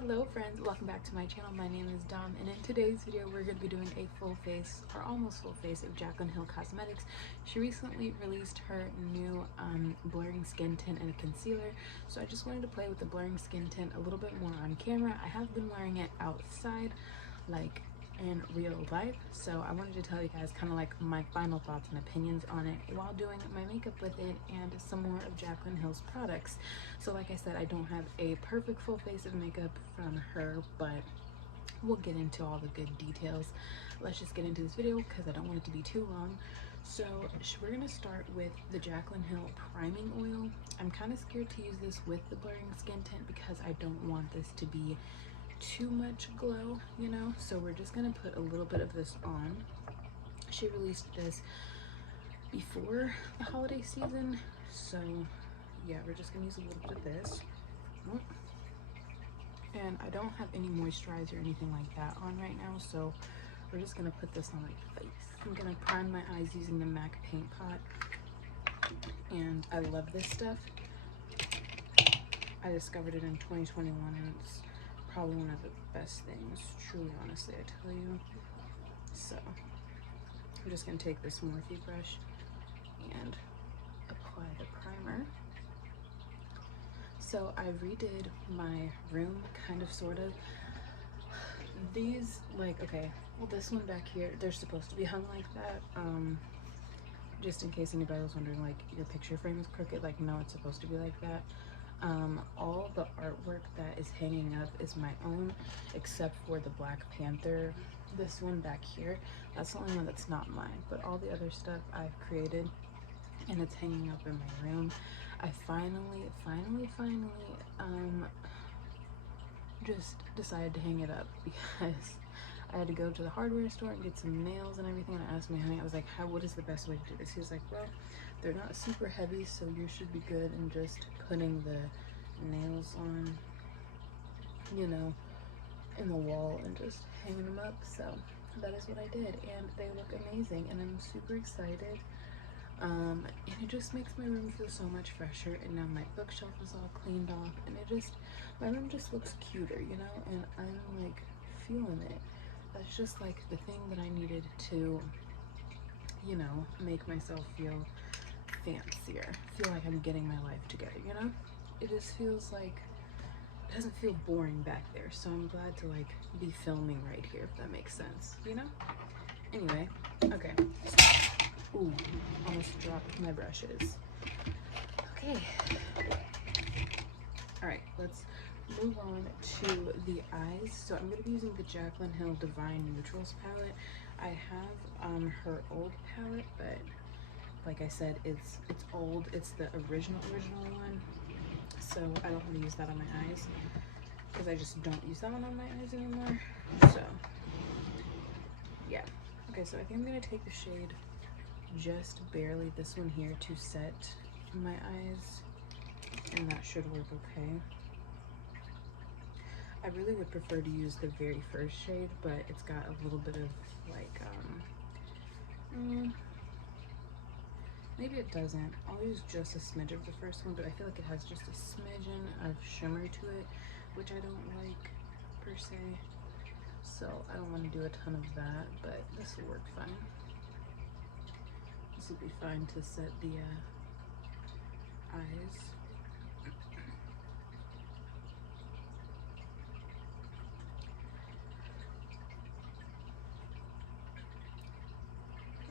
Hello friends, welcome back to my channel. My name is Dom, and in today's video we're going to be doing a full face or almost full face of Jaclyn Hill Cosmetics. She recently released her new blurring skin tint and a concealer, so I just wanted to play with the blurring skin tint a little bit more on camera. I have been wearing it outside, like in real life, so I wanted to tell you guys kind of like my final thoughts and opinions on it while doing my makeup with it and some more of Jaclyn Hill's products. So like I said, I don't have a perfect full face of makeup from her, but we'll get into all the good details. Let's just get into this video because I don't want it to be too long. So we're gonna start with the Jaclyn Hill priming oil. I'm kind of scared to use this with the blurring skin tint because I don't want this to be too much glow, you know, so we're just gonna put a little bit of this on. She released this before the holiday season, so yeah, we're just gonna use a little bit of this. And I don't have any moisturizer or anything like that on right now, so we're just gonna put this on my face. I'm gonna prime my eyes using the MAC paint pot, and I love this stuff. I discovered it in 2021 and it's probably one of the best things, truly, honestly, I tell you. So I'm just gonna take this Morphe brush and apply the primer. So I redid my room, kind of, sort of. These, like, okay, well, this one back here, they're supposed to be hung like that. Just in case anybody was wondering, like, your picture frame is crooked, like, no, it's supposed to be like that. All the artwork that is hanging up is my own, except for the Black Panther, this one back here. That's the only one that's not mine, but all the other stuff I've created and it's hanging up in my room. I finally just decided to hang it up because I had to go to the hardware store and get some nails and everything, and I asked my honey, I was like, what is the best way to do this? He was like, well, they're not super heavy, so you should be good in just putting the nails on, you know, in the wall and just hanging them up. So that is what I did, and they look amazing, and I'm super excited. And it just makes my room feel so much fresher, and now my bookshelf is all cleaned off, and my room just looks cuter, you know, and I'm like feeling it. That's just like the thing that I needed to, you know, make myself feel fancier, feel like I'm getting my life together, you know. It just feels like it doesn't feel boring back there, so I'm glad to like be filming right here, if that makes sense, you know. Anyway, okay. Ooh, almost dropped my brushes. Okay, all right, let's move on to the eyes. So I'm going to be using the Jaclyn Hill Divine Neutrals palette. I have her old palette, but like I said, it's old. It's the original one, so I don't want to use that on my eyes because I just don't use that one on my eyes anymore. So yeah, okay, so I think I'm going to take the shade just barely, this one here, to set my eyes, and that should work okay. I really would prefer to use the very first shade, but it's got a little bit of like maybe it doesn't. I'll use just a smidge of the first one, but I feel like it has just a smidgen of shimmer to it, which I don't like per se, so I don't want to do a ton of that, but this will work fine. This will be fine to set the eyes.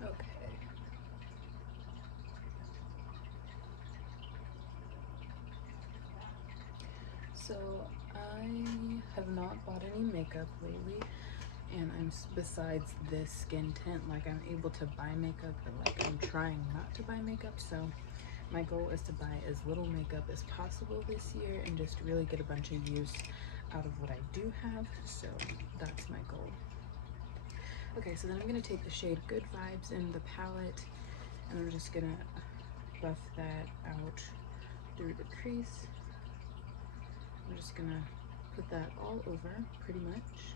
Okay. So I have not bought any makeup lately, and besides this skin tint, like, I'm able to buy makeup, but like I'm trying not to buy makeup, so my goal is to buy as little makeup as possible this year and just really get a bunch of use out of what I do have, so that's my goal. Okay, so then I'm going to take the shade Good Vibes in the palette, and I'm just going to buff that out through the crease. I'm just going to put that all over, pretty much,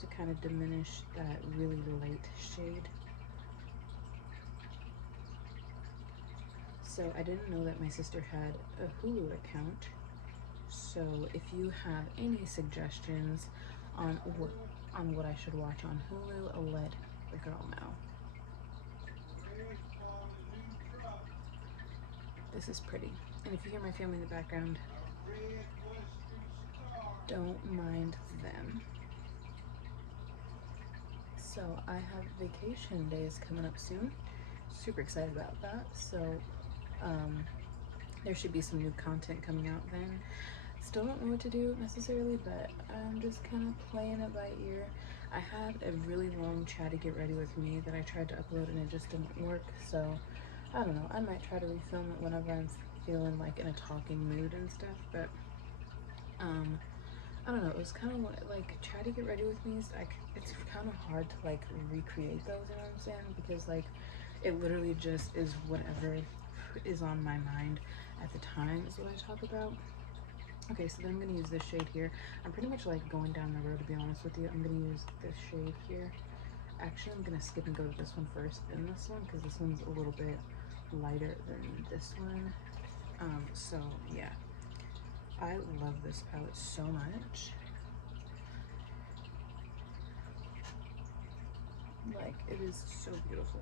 to kind of diminish that really light shade. So I didn't know that my sister had a Hulu account, So if you have any suggestions on what I should watch on Hulu, let the girl know. This is pretty. And if you hear my family in the background, don't mind them. So I have vacation days coming up soon. Super excited about that. So there should be some new content coming out then. Still don't know what to do necessarily, but I'm just kind of playing it by ear. I had a really long chatty get ready with me that I tried to upload and it just didn't work. So I don't know. I might try to refilm it whenever I'm feeling like in a talking mood and stuff, but I don't know, it was kind of like chatty get ready with me. It's kind of hard to like recreate those, you know what I'm saying? Because like it literally just is whatever is on my mind at the time is what I talk about. Okay, so then I'm gonna use this shade here. I'm pretty much like going down the road, to be honest with you. I'm gonna use this shade here. Actually, I'm gonna skip and go to this one first, then this one, because this one's a little bit lighter than this one. So yeah, I love this palette so much. Like, it is so beautiful.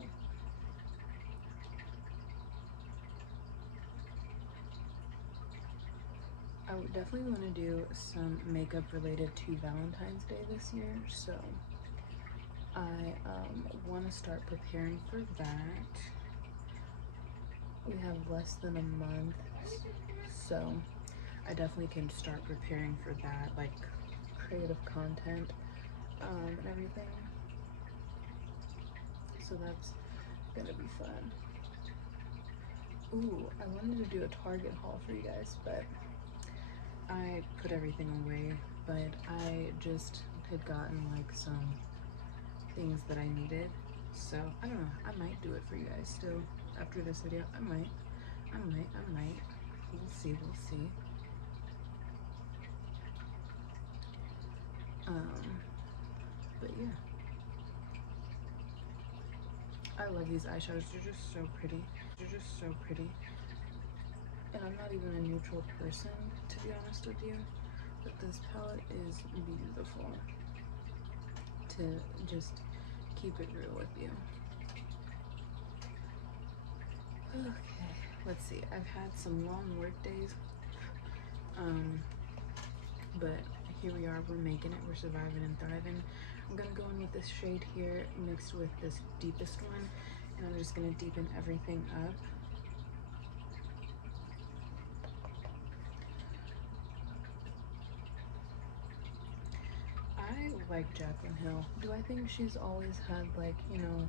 I would definitely want to do some makeup related to Valentine's Day this year, so I want to start preparing for that. We have less than a month, so I definitely can start preparing for that, like creative content and everything. So that's gonna be fun. Ooh, I wanted to do a Target haul for you guys, but I put everything away. But I just had gotten like some things that I needed, so I don't know, I might do it for you guys still after this video. I might. We'll see. But yeah, I love these eyeshadows. They're just so pretty. And I'm not even a neutral person, to be honest with you, but this palette is beautiful. To just keep it real with you. Okay, let's see. I've had some long work days, but here we are. We're making it. We're surviving and thriving. I'm gonna go in with this shade here mixed with this deepest one, and I'm just gonna deepen everything up. I like Jaclyn Hill. Do I think she's always had, like, you know,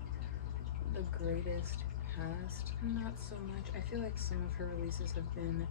the greatest past? Not so much. I feel like some of her releases have been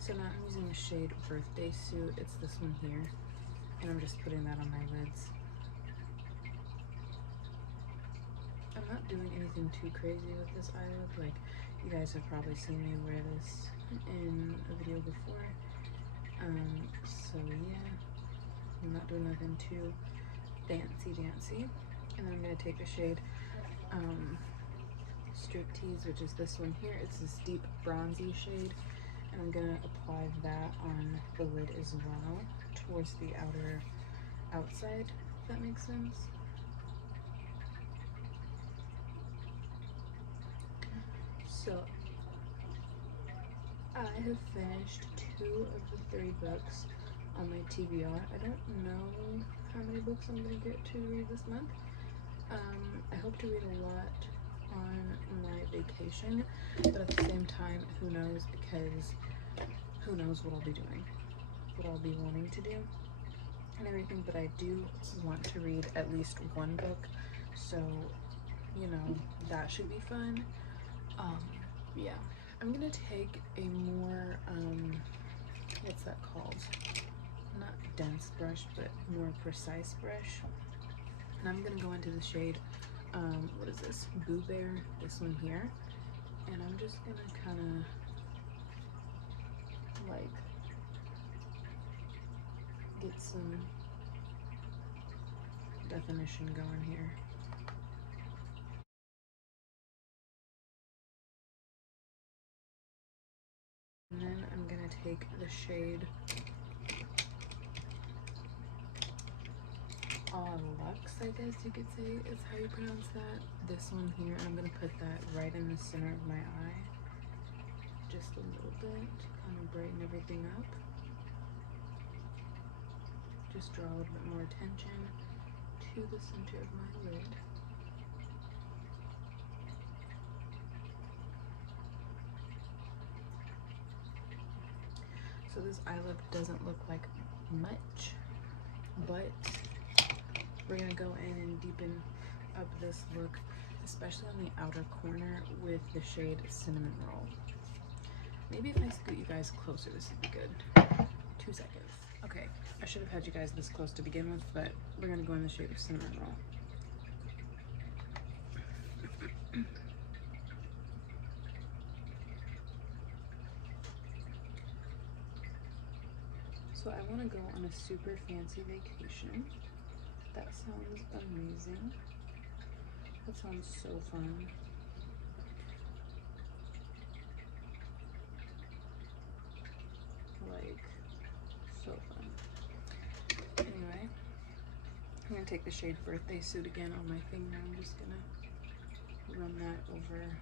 so now I'm using the shade Birthday Suit. It's this one here, and I'm just putting that on my lids. I'm not doing anything too crazy with this eyelid. Like, you guys have probably seen me wear this in a video before. So yeah, I'm not doing nothing too fancy. And then I'm gonna take the shade Striptease, which is this one here. It's this deep bronzy shade, and I'm gonna apply that on the lid as well, towards the outside, if that makes sense. So I have finished 2 of the 3 books on my TBR. I don't know how many books I'm gonna get to read this month. I hope to read a lot on my vacation, but at the same time, who knows, because who knows what I'll be doing, what I'll be wanting to do and everything. But I do want to read at least 1 book, so you know, that should be fun. Yeah, I'm gonna take a more what's that called, not dense brush, but more precise brush, And I'm gonna go into the shade, what is this? Boo Bear, this one here. And I'm just gonna kind of like get some definition going here. And then I'm gonna take the shade Lux, I guess you could say is how you pronounce that. This one here, and I'm gonna put that right in the center of my eye, just a little bit to kind of brighten everything up. Just draw a little bit more attention to the center of my lid. So this eye look doesn't look like much, but we're gonna go in and deepen up this look, especially on the outer corner with the shade Cinnamon Roll. Maybe if I scoot you guys closer, this would be good. 2 seconds. Okay, I should have had you guys this close to begin with, but we're gonna go in the shade of Cinnamon Roll. So I want to go on a super fancy vacation. That sounds amazing. That sounds so fun. Like, so fun. Anyway, I'm gonna take the shade Birthday Suit again on my finger. I'm just gonna run that over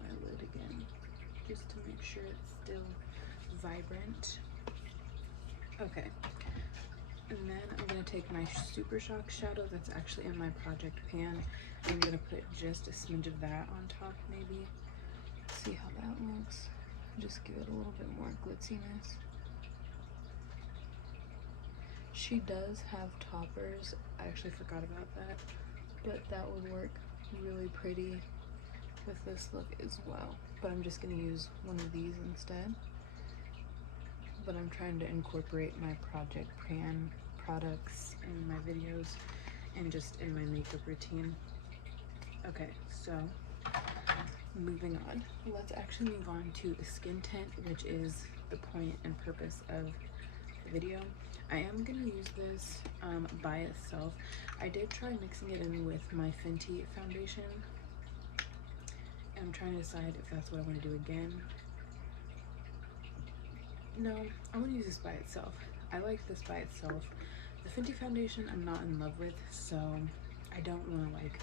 my lid again, just to make sure it's still vibrant. Okay. And then I'm gonna take my Super Shock shadow that's actually in my project pan. I'm gonna put just a smidge of that on top, maybe. See how that looks. Just give it a little bit more glitziness. She does have toppers. I actually forgot about that, but that would work really pretty with this look as well. But I'm just gonna use one of these instead. But I'm trying to incorporate my project pan products in my videos and just in my makeup routine. Okay, so moving on. Let's actually move on to the skin tint, which is the point and purpose of the video. I am going to use this by itself. I did try mixing it in with my Fenty foundation. I'm trying to decide if that's what I want to do again. No, I want to use this by itself. I like this by itself. The Fenty foundation I'm not in love with, so I don't want to like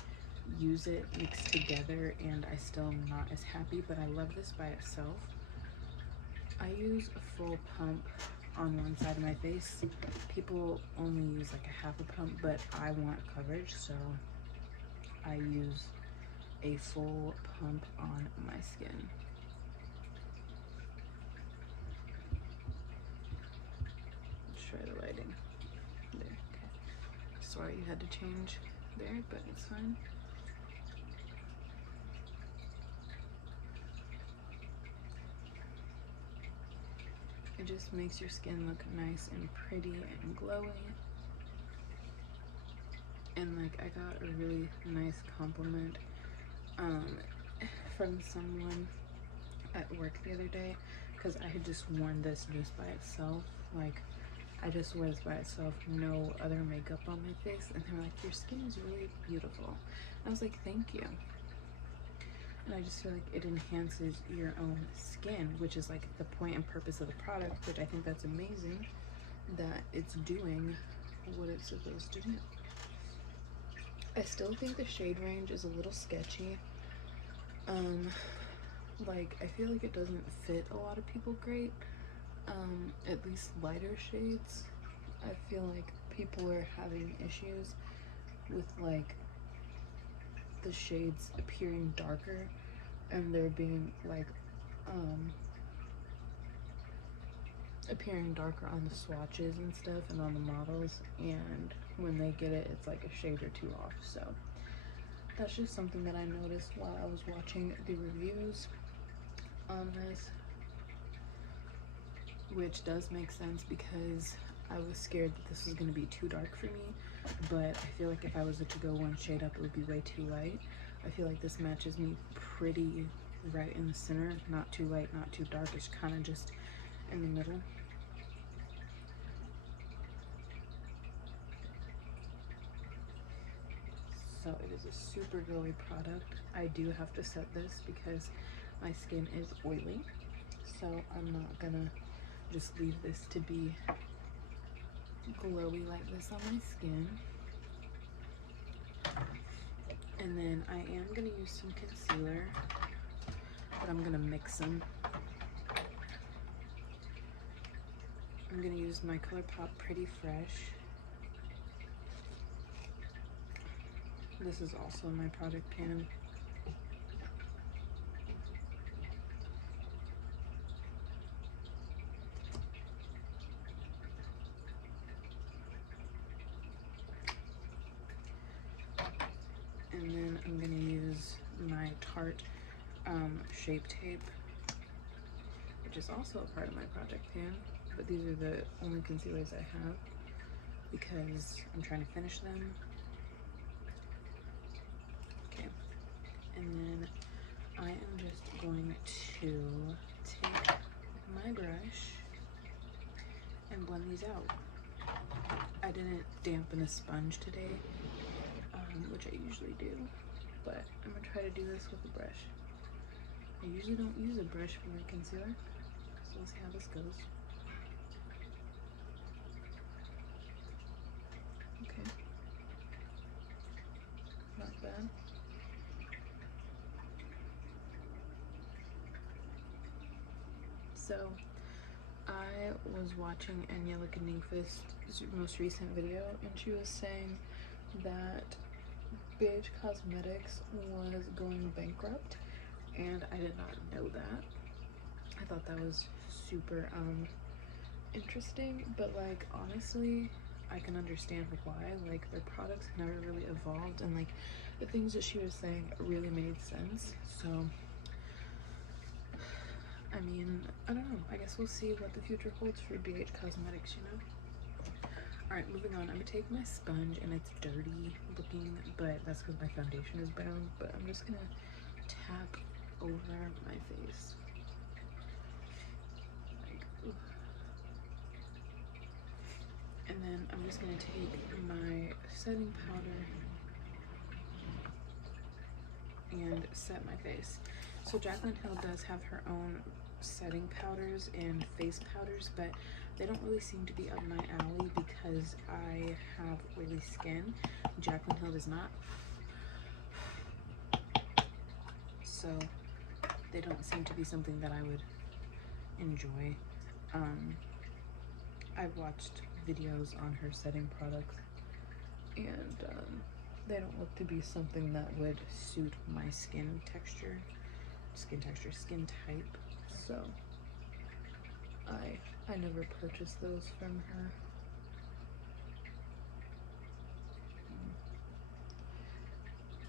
use it mixed together, and I still am not as happy, but I love this by itself. I use a full pump on one side of my face. People only use like a half a pump, but I want coverage, so I use a full pump on my skin. Try the lighting there. Okay, sorry you had to change there, but it's fine. It just makes your skin look nice and pretty and glowy. And like, I got a really nice compliment from someone at work the other day, because I had just worn this just by itself. Like, I just wear this by itself, no other makeup on my face, and they were like, your skin is really beautiful. And I was like, thank you. And I just feel like it enhances your own skin, which is like the point and purpose of the product, which I think that's amazing that it's doing what it's supposed to do. I still think the shade range is a little sketchy. Like, I feel like it doesn't fit a lot of people great. At least lighter shades. I feel like people are having issues with like the shades appearing darker, and they're being like appearing darker on the swatches and stuff and on the models, and when they get it, it's like a shade or two off. So that's just something that I noticed while I was watching the reviews on this, which does make sense because I was scared that this was going to be too dark for me, but I feel like if I was to go one shade up, it would be way too light. I feel like this matches me pretty right in the center, not too light, not too dark. It's kind of just in the middle. So it is a super glowy product. I do have to set this because my skin is oily, so I'm not gonna just leave this to be glowy like this on my skin. And then I am gonna use some concealer, but I'm gonna mix them. I'm gonna use my ColourPop Pretty Fresh. This is also my product pan. And then I'm gonna use my Tarte Shape Tape, which is also a part of my product pan, but these are the only concealers I have because I'm trying to finish them. Okay, and then I am just going to take my brush and blend these out. I didn't dampen a sponge today, which I usually do, but I'm gonna try to do this with a brush. I usually don't use a brush for my concealer, so let's see how this goes. Okay, not bad. So I was watching Angelica Ningfist's most recent video, and she was saying that BH Cosmetics was going bankrupt, and I did not know that. I thought that was super interesting, but like honestly I can understand why. Like their products never really evolved, and like the things that she was saying really made sense. So I mean, I don't know, I guess we'll see what the future holds for BH Cosmetics, you know. Alright, moving on. I'm gonna take my sponge, and it's dirty looking, but that's because my foundation is brown. But I'm just gonna tap over my face. Like, ooh. And then I'm just gonna take my setting powder and set my face. So Jaclyn Hill does have her own setting powders and face powders, but they don't really seem to be up my alley because I have oily skin. Jaclyn Hill does not. So they don't seem to be something that I would enjoy. I've watched videos on her setting products, and they don't look to be something that would suit my skin type. So I never purchased those from her.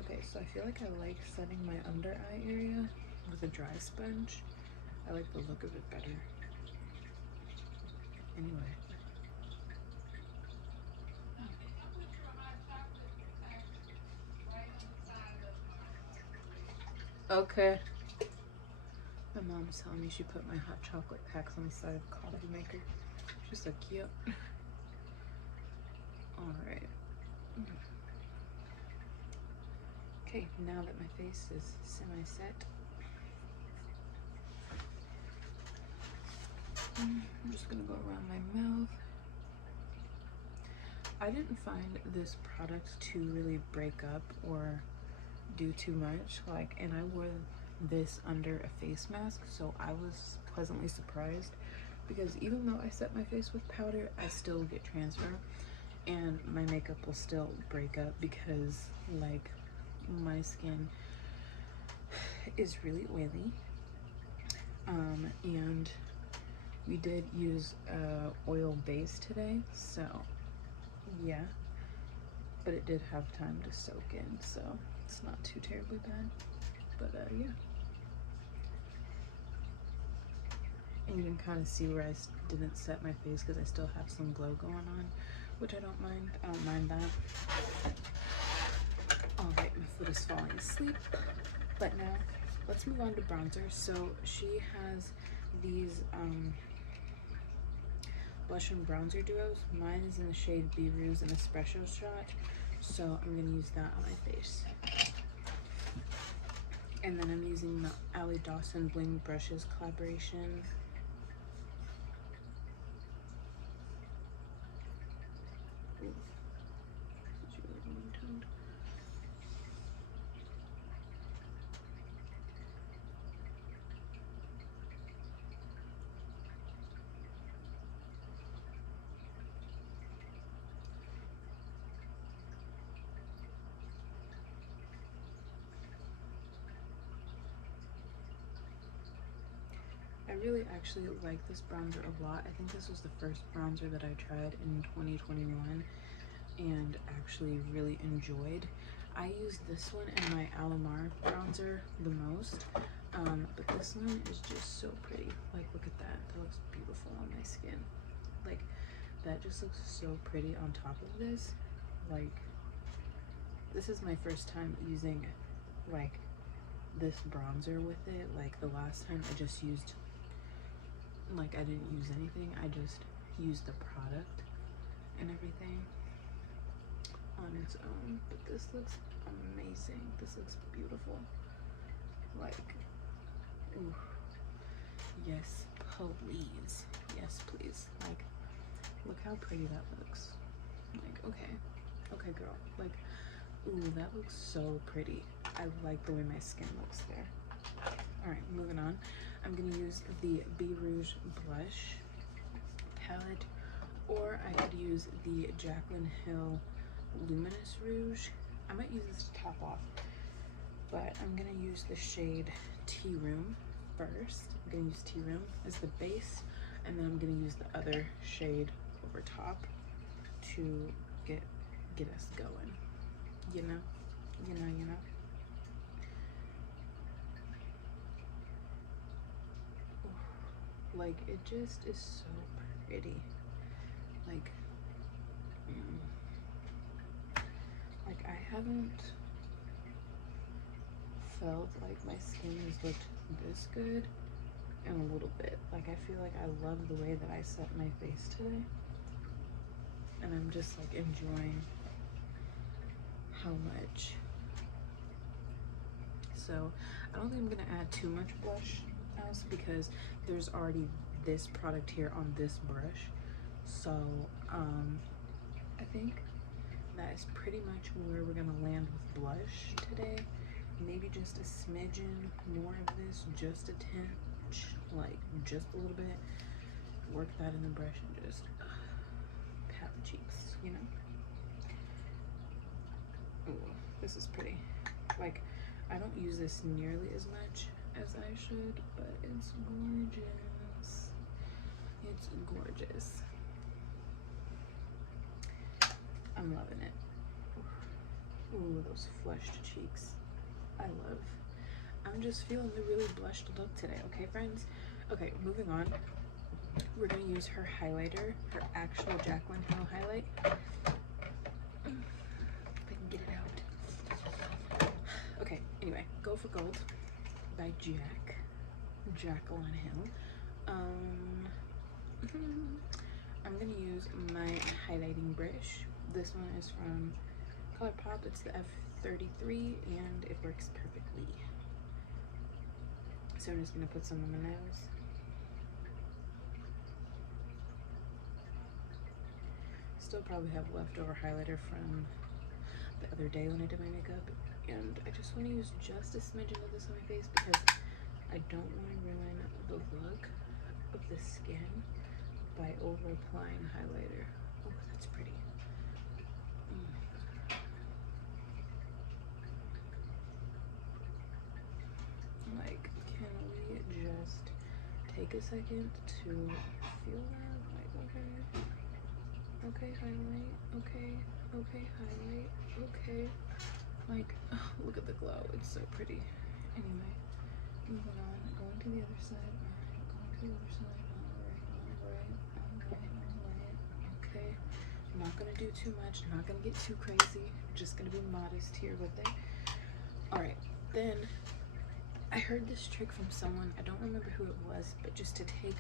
Okay, so I feel like I like setting my under eye area with a dry sponge. I like the look of it better. Anyway. Okay. My mom's telling me she put my hot chocolate packs on the side of the coffee maker. She's so cute. Alright. Okay, now that my face is semi-set, I'm just gonna go around my mouth. I didn't find this product to really break up or do too much, like, and I wore this under a face mask, so I was pleasantly surprised because even though I set my face with powder, I still get transfer and my makeup will still break up because like my skin is really oily, and we did use oil base today, so yeah, but it did have time to soak in, so it's not too terribly bad. But yeah. And you can kind of see where I didn't set my face because I still have some glow going on, which I don't mind. I don't mind that. Alright, my foot is falling asleep. But now, let's move on to bronzer. So she has these blush and bronzer duos. Mine is in the shade Be Rouge and Espresso Shot. So I'm going to use that on my face. And then I'm using the Ally Dawson Bling Brushes collaboration. I really actually like this bronzer a lot. I think this was the first bronzer that I tried in 2021 and actually really enjoyed. I use this one in my Alamar bronzer the most, but this one is just so pretty. Like, look at that. That looks beautiful on my skin. Like, that just looks so pretty on top of this. Like, this is my first time using, like, this bronzer with it. Like, the last time I just used, like, I didn't use anything. I just used the product and everything on its own. But this looks amazing. This looks beautiful. Like, ooh, yes, please. Yes, please. Like, look how pretty that looks. Like, okay, girl. Like, ooh, that looks so pretty. I like the way my skin looks there. All right, moving on. I'm gonna use the Be Rouge blush palette, or I could use the Jaclyn Hill Luminous Rouge. I might use this to top off, but I'm gonna use the shade Tea Room first. I'm gonna use Tea Room as the base, and then I'm gonna use the other shade over top to get us going. You know. Like, it just is so pretty. Like, like, I haven't felt like my skin has looked this good in a little bit. Like, I feel like I love the way that I set my face today, and I'm just like enjoying how much. So I don't think I'm gonna add too much blush else because there's already this product here on this brush. So I think that is pretty much where we're gonna land with blush today. Maybe just a smidgen more of this, just a tinge, like just a little bit. Work that in the brush and just pat the cheeks, you know. Ooh, this is pretty. Like, I don't use this nearly as much as I should, but it's gorgeous. It's gorgeous. I'm loving it. Ooh, those flushed cheeks. I'm just feeling the really blushed look today, okay, friends? Okay, moving on. We're gonna use her highlighter, her actual Jaclyn Hill highlight. If I can get it out. Okay, anyway, Go for Gold by Jaclyn Hill. I'm gonna use my highlighting brush. This one is from ColourPop. It's the F33 and it works perfectly. So I'm just gonna put some on my nose. Still probably have leftover highlighter from the other day when I did my makeup, and I just want to use just a smidgen of this on my face because I don't want to ruin the look of the skin by over applying highlighter. Oh, that's pretty. Like, can we just take a second to feel that? Like, okay, highlight, okay, highlight, okay. Like, oh, look at the glow, it's so pretty. Anyway, moving on, going to the other side. Alright, going to Okay, I'm not gonna do too much, not gonna get too crazy, just gonna be modest here with it. All right, then I heard this trick from someone, I don't remember who it was, but just to take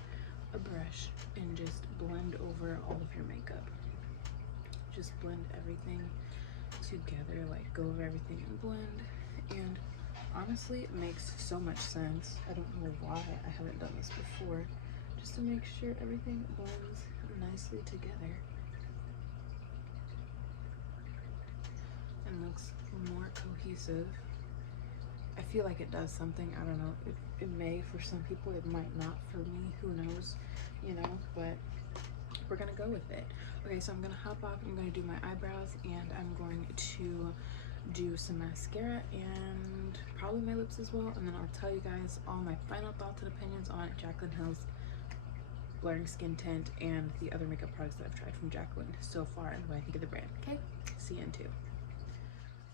a brush and just blend over all of your makeup. Just blend everything together, like go over everything and blend. And honestly, it makes so much sense. I don't know why I haven't done this before, just to make sure everything blends nicely together and looks more cohesive. I feel like it does something. I don't know. It may for some people, it might not for me. Who knows, you know, but we're gonna go with it. Okay, so I'm gonna hop off. I'm gonna do my eyebrows and I'm going to do some mascara and probably my lips as well. And then I'll tell you guys all my final thoughts and opinions on Jaclyn Hill's blurring skin tint and the other makeup products that I've tried from Jaclyn so far and what I think of the brand. Okay, see you in 2.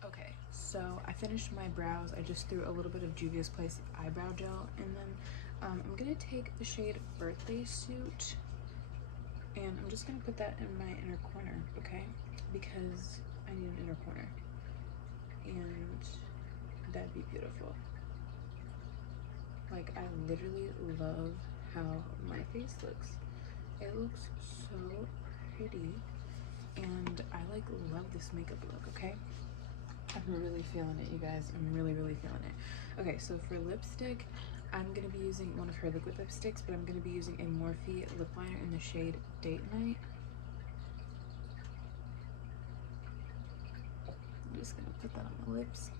Okay, so I finished my brows. I just threw a little bit of Juvia's Place eyebrow gel, and then I'm gonna take the shade Birthday Suit, and I'm just gonna put that in my inner corner, okay? Because I need an inner corner, and that'd be beautiful. Like, I literally love how my face looks. It looks so pretty, and I like love this makeup look, okay? I'm really feeling it, you guys. I'm really feeling it. Okay, so for lipstick, I'm gonna be using one of her liquid lipsticks, but I'm gonna be using a Morphe Lip Liner in the shade Date Night. I'm just gonna put that on my lips.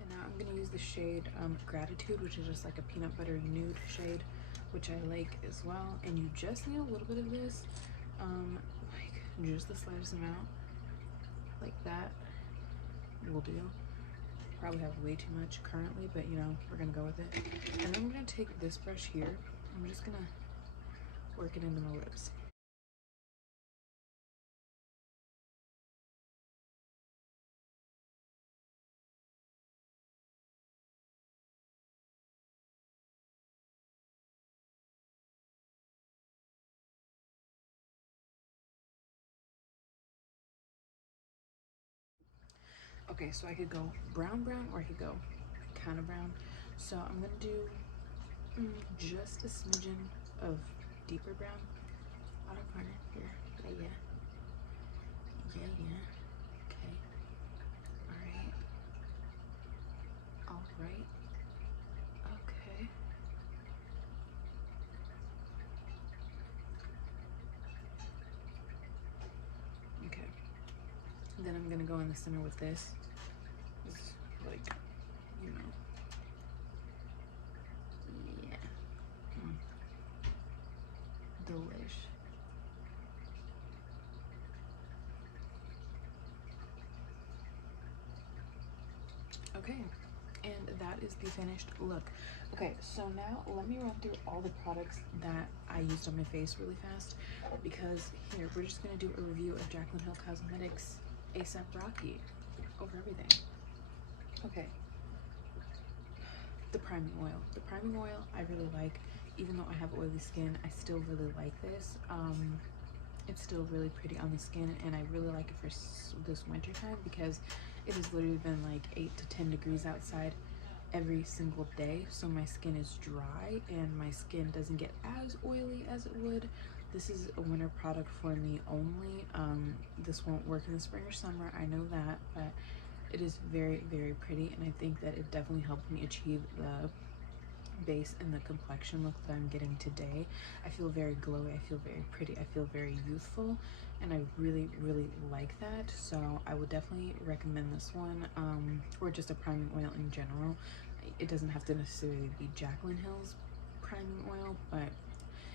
And now I'm gonna use the shade Gratitude, which is just like a peanut butter nude shade, which I like as well. And you just need a little bit of this, like just the slightest amount, like that will do. Probably have way too much currently, but you know, we're gonna go with it. And then I'm gonna take this brush here. I'm just gonna work it into my lips. Okay, so I could go brown or I could go kind of brown. So I'm gonna do just a smidgen of deeper brown. Outer corner here. Yeah. Okay. All right. Okay. Okay. Then I'm gonna go in the center with this. It's like, you know. Yeah. Delish. Okay, and that is the finished look. Okay, so now let me run through all the products that I used on my face really fast, because here, we're just gonna do a review of Jaclyn Hill Cosmetics ASAP Rocky over everything. Okay, the priming oil. The priming oil I really like. Even though I have oily skin, I still really like this. It's still really pretty on the skin, and I really like it for this winter time because it has literally been like 8 to 10 degrees outside every single day, so my skin is dry and my skin doesn't get as oily as it would. This is a winter product for me only. This won't work in the spring or summer, I know that, but it is very pretty, and I think that it definitely helped me achieve the base and the complexion look that I'm getting today. I feel very glowy, I feel very pretty, I feel very youthful, and I really like that. So I would definitely recommend this one, or just a priming oil in general. It doesn't have to necessarily be Jaclyn Hill's priming oil, but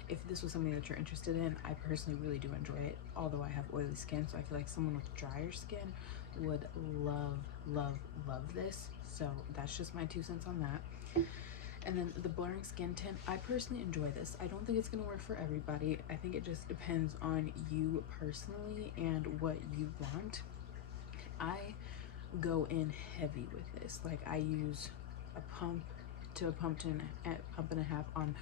if this was something that you're interested in, I personally really do enjoy it, although I have oily skin, so I feel like someone with drier skin would love this. So that's just my 2 cents on that. And then the blurring skin tint, I personally enjoy this. I don't think it's gonna work for everybody. I think it just depends on you personally and what you want. I go in heavy with this. Like I use a pump to a pump and a half on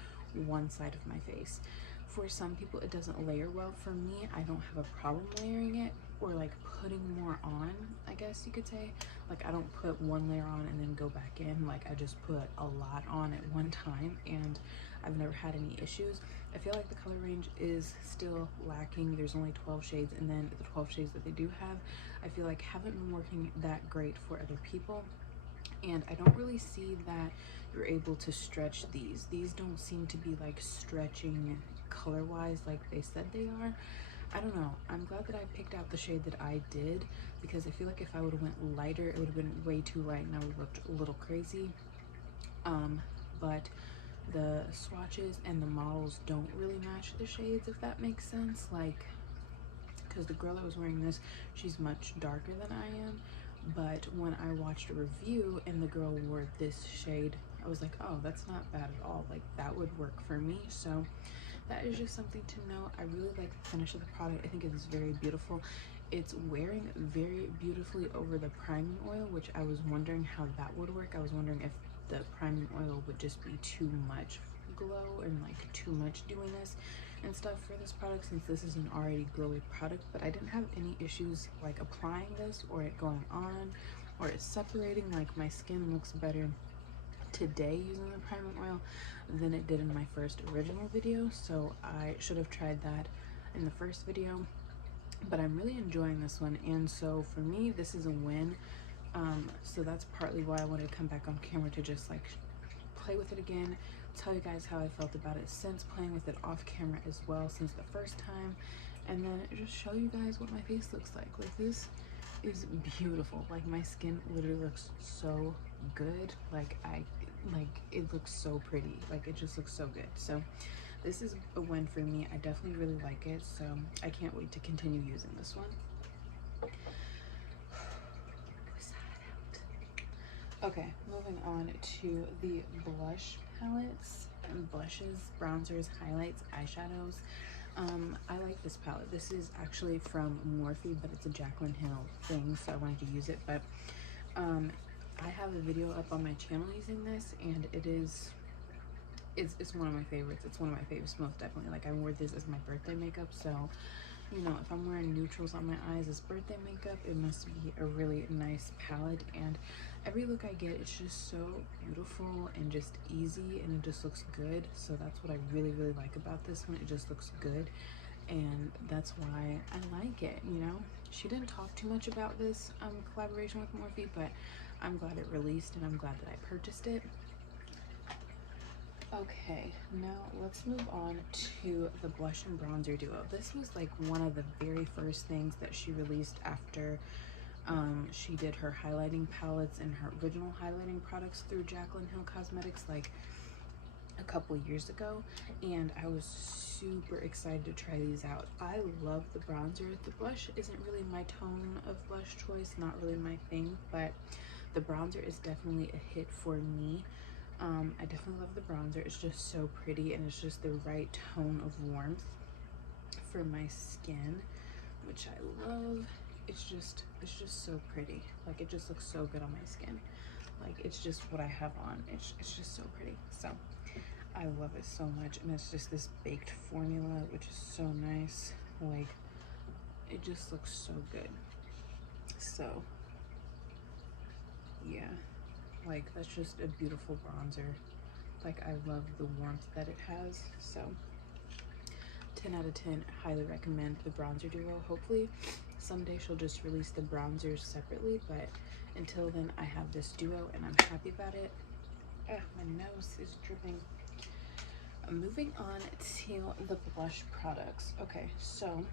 one side of my face. For some people it doesn't layer well. For me, I don't have a problem layering it or like putting more on, I guess you could say. Like I don't put one layer on and then go back in. Like I just put a lot on at one time, and I've never had any issues. I feel like the color range is still lacking. There's only 12 shades, and then the 12 shades that they do have, I feel like haven't been working that great for other people. And I don't really see that you're able to stretch these. These don't seem to be like stretching color-wise like they said they are. I don't know. I'm glad that I picked out the shade that I did, because I feel like if I would have went lighter, it would have been way too light and I would have looked a little crazy. But the swatches and the models don't really match the shades, if that makes sense. Like, because the girl that was wearing this, she's much darker than I am. But when I watched a review and the girl wore this shade, I was like, oh, that's not bad at all. Like that would work for me. So that is just something to know. I really like the finish of the product. I think it is very beautiful. It's wearing very beautifully over the priming oil, which I was wondering how that would work. I was wondering if the priming oil would just be too much glow and like too much dewiness and stuff for this product, since this is an already glowy product. But I didn't have any issues like applying this or it going on or it separating. Like my skin looks better today using the priming oil than it did in my first original video, so I should have tried that in the first video. But I'm really enjoying this one, and so for me this is a win. So that's partly why I wanted to come back on camera to just like play with it again, tell you guys how I felt about it since playing with it off camera as well, since the first time, and then just show you guys what my face looks like. Like this is beautiful. Like my skin literally looks so good. Like it looks so pretty. Like it just looks so good. So this is a win for me. I definitely really like it, so I can't wait to continue using this one. Okay, moving on to the blush palettes and blushes, bronzers, highlights, eyeshadows. I like this palette. This is actually from Morphe, but it's a Jaclyn Hill thing, so I wanted to use it. But I have a video up on my channel using this, and it's one of my favorites. It's one of my favorites, most definitely. Like I wore this as my birthday makeup, so you know, if I'm wearing neutrals on my eyes as birthday makeup, it must be a really nice palette. And every look I get, it's just so beautiful and just easy, and it just looks good. So that's what I really like about this one. It just looks good, and that's why I like it. You know, she didn't talk too much about this collaboration with Morphe, but I'm glad it released, and I'm glad that I purchased it. Okay, now let's move on to the blush and bronzer duo. This was like one of the very first things that she released after she did her highlighting palettes and her original highlighting products through Jaclyn Hill Cosmetics like a couple years ago, and I was super excited to try these out. I love the bronzer. The blush isn't really my tone of blush choice, not really my thing, but the bronzer is definitely a hit for me. I definitely love the bronzer. It's just so pretty, and it's just the right tone of warmth for my skin, which I love. It's just so pretty. Like it just looks so good on my skin. Like it's just what I have on. It's just so pretty. So I love it so much, and it's just this baked formula, which is so nice. Like it just looks so good. So yeah. Like that's just a beautiful bronzer. Like I love the warmth that it has. So 10 out of 10, highly recommend the bronzer duo. Hopefully someday she'll just release the bronzers separately, but until then I have this duo and I'm happy about it. My nose is dripping. Moving on to the blush products. Okay, so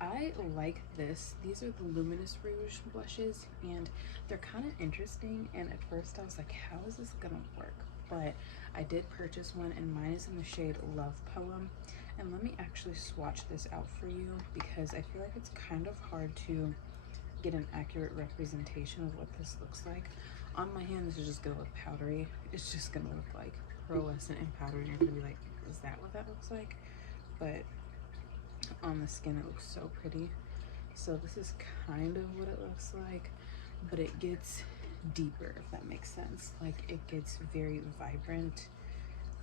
I like this. These are the Luminous Rouge blushes, and they're kind of interesting, and at first I was like, how is this gonna work? But I did purchase one, and mine is in the shade Love Poem. And let me actually swatch this out for you, because I feel like it's kind of hard to get an accurate representation of what this looks like. On my hand, this is just gonna look powdery. It's just gonna look like pearlescent and powdery, and you're gonna be like, is that what that looks like? But on the skin it looks so pretty. So this is kind of what it looks like, but it gets deeper, if that makes sense. Like, it gets very vibrant.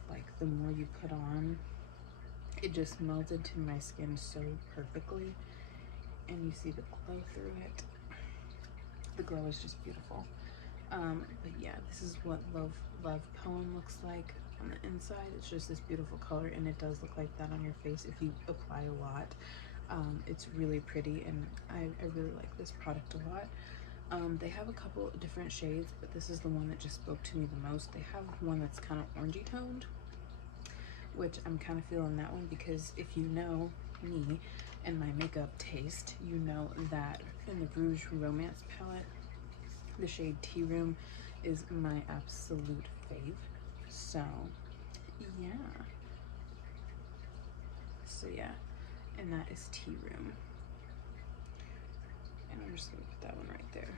Like, the more you put on, it just melds into my skin so perfectly, and you see the glow through it. The glow is just beautiful. But yeah, this is what Love Poem looks like on the inside. It's just this beautiful color, and it does look like that on your face if you apply a lot. It's really pretty, and I really like this product a lot. They have a couple different shades, but this is the one that just spoke to me the most. They have one that's kind of orangey toned, which I'm kind of feeling that one, because if you know me and my makeup taste, you know that in the Rouge Romance palette, the shade Tea Room is my absolute fave. So yeah, and that is Tea Room, and I'm just gonna put that one right there.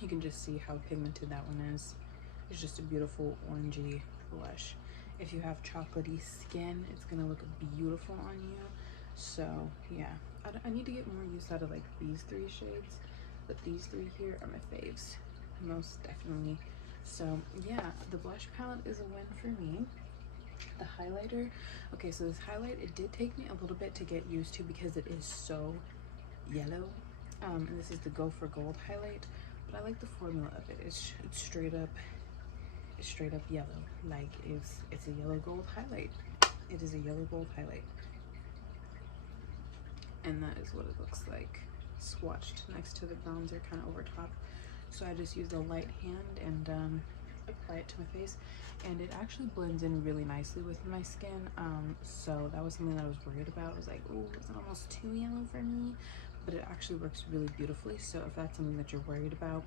You can just see how pigmented that one is. It's just a beautiful orangey blush. If you have chocolatey skin, it's gonna look beautiful on you. So yeah, I need to get more use out of like these three shades, but these three here are my faves, most definitely. So yeah, the blush palette is a win for me. The highlighter, okay, so this highlight, it did take me a little bit to get used to because it is so yellow. And this is the Go for Gold highlight, but I like the formula of it. It's straight up yellow. Like, it's a yellow gold highlight. It is a yellow gold highlight, and that is what it looks like swatched next to the bronzer, kind of over top. So I just use a light hand and apply it to my face, and it actually blends in really nicely with my skin. So that was something that I was worried about. I was like, oh, is it almost too yellow for me? But it actually works really beautifully. So if that's something that you're worried about,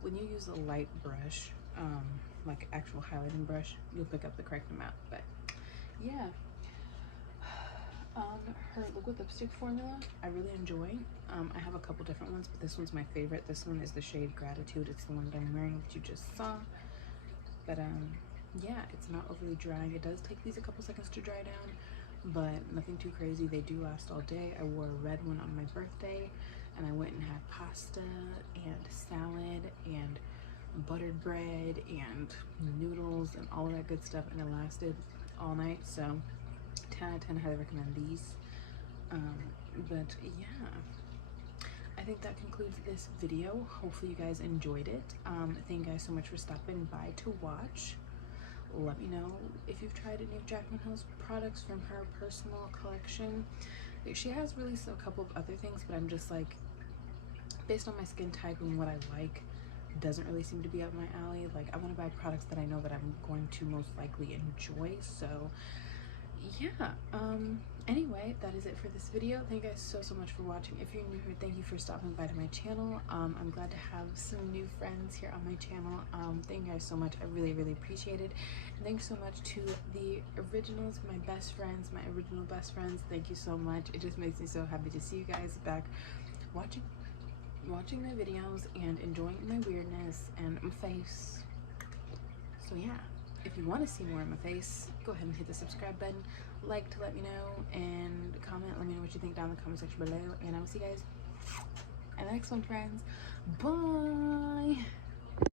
when you use a light brush, like actual highlighting brush, you'll pick up the correct amount. But yeah, her liquid lipstick formula I really enjoy. I have a couple different ones, but this one's my favorite. This one is the shade Gratitude. It's the one that I'm wearing that you just saw. But yeah, it's not overly drying. It does take these a couple seconds to dry down, but nothing too crazy. They do last all day. I wore a red one on my birthday, and I went and had pasta and salad and buttered bread and noodles and all of that good stuff, and it lasted all night. So 10 out of 10, highly recommend these. But yeah, I think that concludes this video. Hopefully you guys enjoyed it. Thank you guys so much for stopping by to watch. Let me know if you've tried any of Jaclyn Hill's products from her personal collection. She has released a couple of other things, but I'm just like, based on my skin type and what I like, doesn't really seem to be up my alley. Like, I want to buy products that I know that I'm going to most likely enjoy. So yeah, anyway, that is it for this video. Thank you guys so much for watching. If you're new here, thank you for stopping by to my channel. I'm glad to have some new friends here on my channel. Thank you guys so much. I really appreciate it. And thanks so much to the originals, my best friends, my original best friends. Thank you so much. It just makes me so happy to see you guys back watching my videos and enjoying my weirdness and my face. So yeah, if you want to see more of my face, go ahead and hit the subscribe button, like to let me know, and comment. Let me know what you think down in the comment section below, and I will see you guys in the next one, friends. Bye.